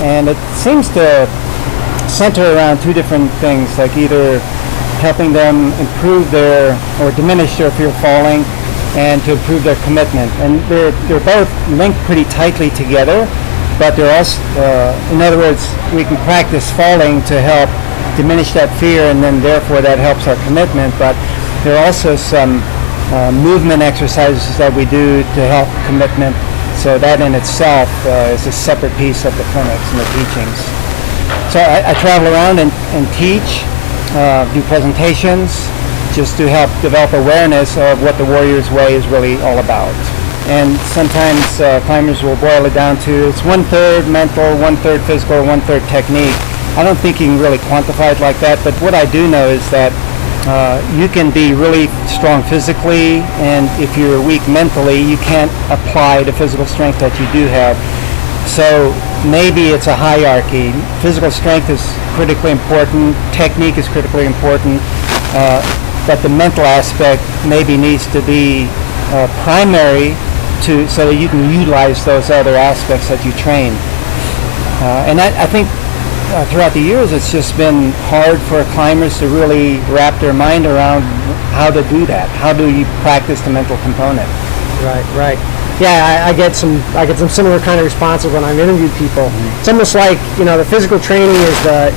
and it seems to center around two different things, like either helping them improve their or diminish their fear of falling, and to improve their commitment. And they're both linked pretty tightly together, but they're also, in other words, we can practice falling to help diminish that fear, and then therefore that helps our commitment. But there are also some movement exercises that we do to help commitment. So that in itself is a separate piece of the clinics and the teachings. So I travel around and teach, do presentations, just to help develop awareness of what the Warrior's Way is really all about. And sometimes climbers will boil it down to it's 1/3 mental, 1/3 physical, 1/3 technique. I don't think you can really quantify it like that, but what I do know is that you can be really strong physically, and if you're weak mentally, you can't apply the physical strength that you do have. So maybe it's a hierarchy. Physical strength is critically important, technique is critically important, but the mental aspect maybe needs to be primary so that you can utilize those other aspects that you train. And I think throughout the years it's just been hard for climbers to really wrap their mind around how to do that. How do you practice the mental component? Right. Yeah, I get some similar kind of responses when I've interviewed people. Mm-hmm. It's almost like, the physical training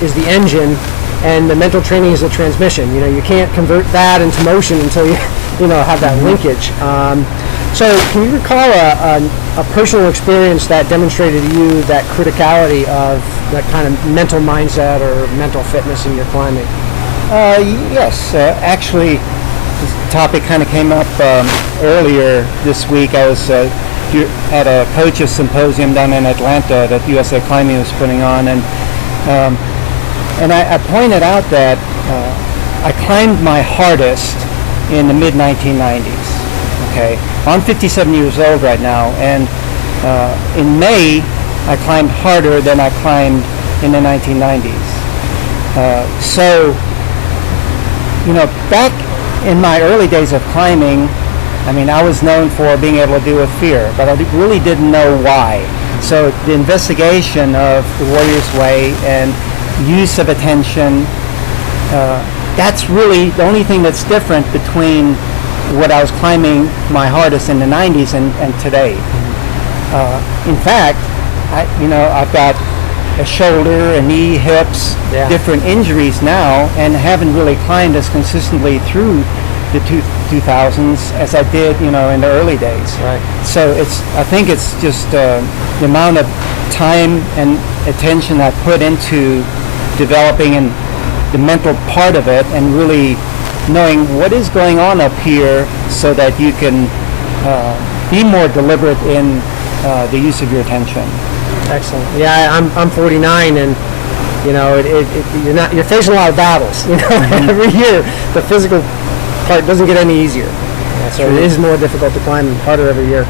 is the engine, and the mental training is the transmission. You can't convert that into motion until you have that linkage. So can you recall a personal experience that demonstrated to you that criticality of that kind of mental mindset or mental fitness in your climbing? Yes, actually, this topic kind of came up earlier this week. I was at a coaches symposium down in Atlanta that USA Climbing was putting on, and I pointed out that I climbed my hardest in the mid-1990s. Okay, I'm 57 years old right now, and in May I climbed harder than I climbed in the 1990s. So, back in my early days of climbing, I was known for being able to deal with fear, but I really didn't know why. So the investigation of the Warrior's Way and use of attention, that's really the only thing that's different between what I was climbing my hardest in the 90s and today. In fact, I've got a shoulder, a knee, hips, different injuries now, and haven't really climbed as consistently through the 2000s as I did, in the early days. Right. So I think it's just the amount of time and attention I put into developing and the mental part of it, and really knowing what is going on up here so that you can be more deliberate in the use of your attention. Excellent. Yeah, I'm 49, and you're facing a lot of battles. Every year the physical part doesn't get any easier. So it is more difficult to climb and harder every year.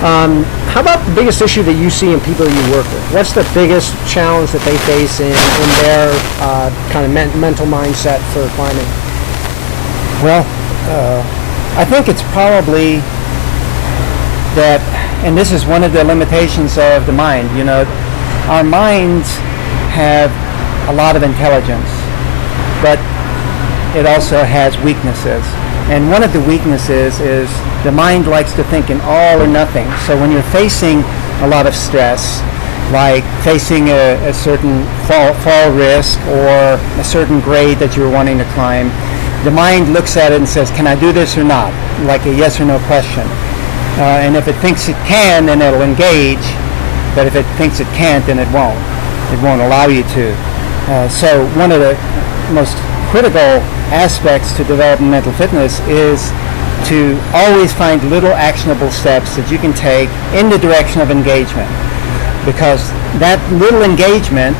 How about the biggest issue that you see in people you work with? What's the biggest challenge that they face in their kind of mental mindset for climbing? Well, I think it's probably that, and this is one of the limitations of the mind. Our minds have a lot of intelligence, but it also has weaknesses. And one of the weaknesses is the mind likes to think in all or nothing. So when you're facing a lot of stress, like facing a certain fall risk or a certain grade that you're wanting to climb, the mind looks at it and says, can I do this or not? Like a yes or no question. And if it thinks it can, then it'll engage. But if it thinks it can't, then it won't. It won't allow you to. So one of the most critical aspects to developing mental fitness is to always find little actionable steps that you can take in the direction of engagement. Because that little engagement,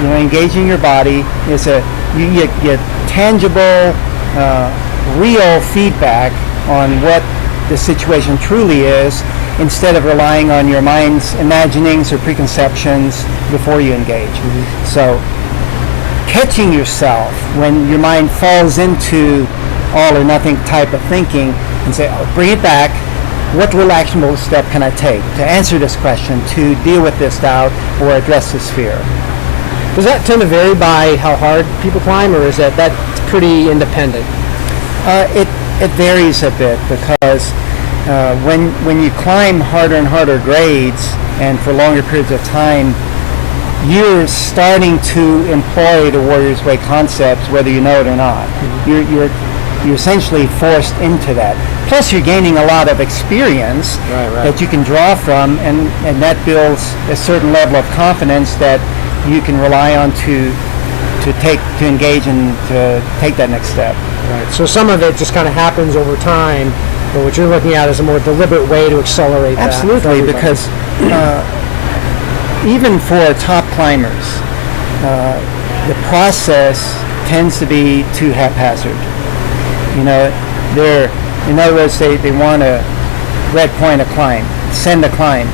engaging your body, is you get tangible, real feedback on what the situation truly is, instead of relying on your mind's imaginings or preconceptions before you engage. Mm-hmm. So catching yourself when your mind falls into all or nothing type of thinking and say, bring it back, what little actionable step can I take to answer this question, to deal with this doubt or address this fear? Does that tend to vary by how hard people climb, or is that's pretty independent? It varies a bit because when you climb harder and harder grades and for longer periods of time, you're starting to employ the Warrior's Way concepts, whether you know it or not. You're essentially forced into that. Plus, you're gaining a lot of experience Right. that you can draw from, and that builds a certain level of confidence that you can rely on to engage and to take that next step. Right. So some of it just kind of happens over time, but what you're looking at is a more deliberate way to accelerate that. for Absolutely, everybody. because even for top climbers, the process tends to be too haphazard. You know, in other words, they want to red point a climb, send a climb,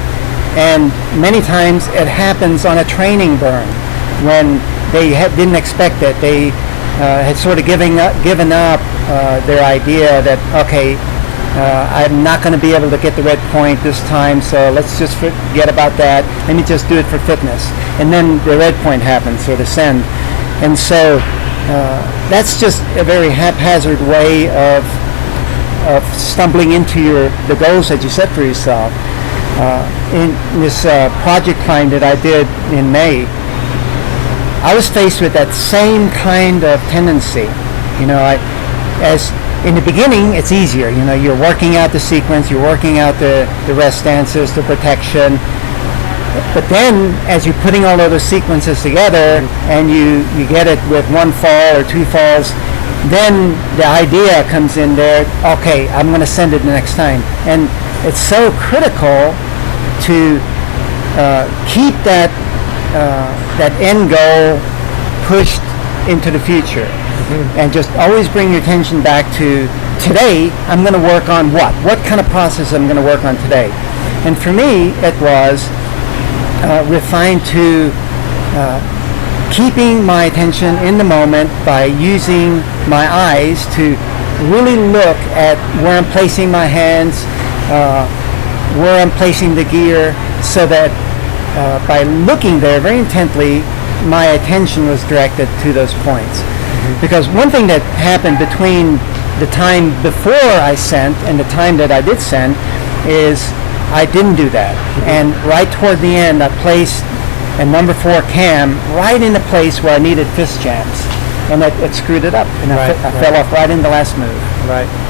and many times it happens on a training burn when they didn't expect it. They had sort of given up their idea that, okay, I'm not going to be able to get the red point this time, so let's just forget about that. Let me just do it for fitness. And then the red point happens, or the send. And so that's just a very haphazard way of stumbling into the goals that you set for yourself. In this project climb that I did in May, I was faced with that same kind of tendency. You know, as in the beginning, it's easier. You know, you're working out the sequence, you're working out the rest stances, the protection. But then, as you're putting all of those sequences together, and you get it with one fall or two falls, then the idea comes in there. Okay, I'm going to send it the next time, and it's so critical to keep that end goal pushed into the future. And just always bring your attention back to today. I'm going to work on what kind of process I'm going to work on today. And for me, it was refined to keeping my attention in the moment by using my eyes to really look at where I'm placing my hands, where I'm placing the gear, so that by looking there very intently, my attention was directed to those points. Because one thing that happened between the time before I sent and the time that I did send is I didn't do that. And right toward the end, I placed a number 4 cam right in the place where I needed fist jams. And it screwed it up. And I fell off right in the last move. Right.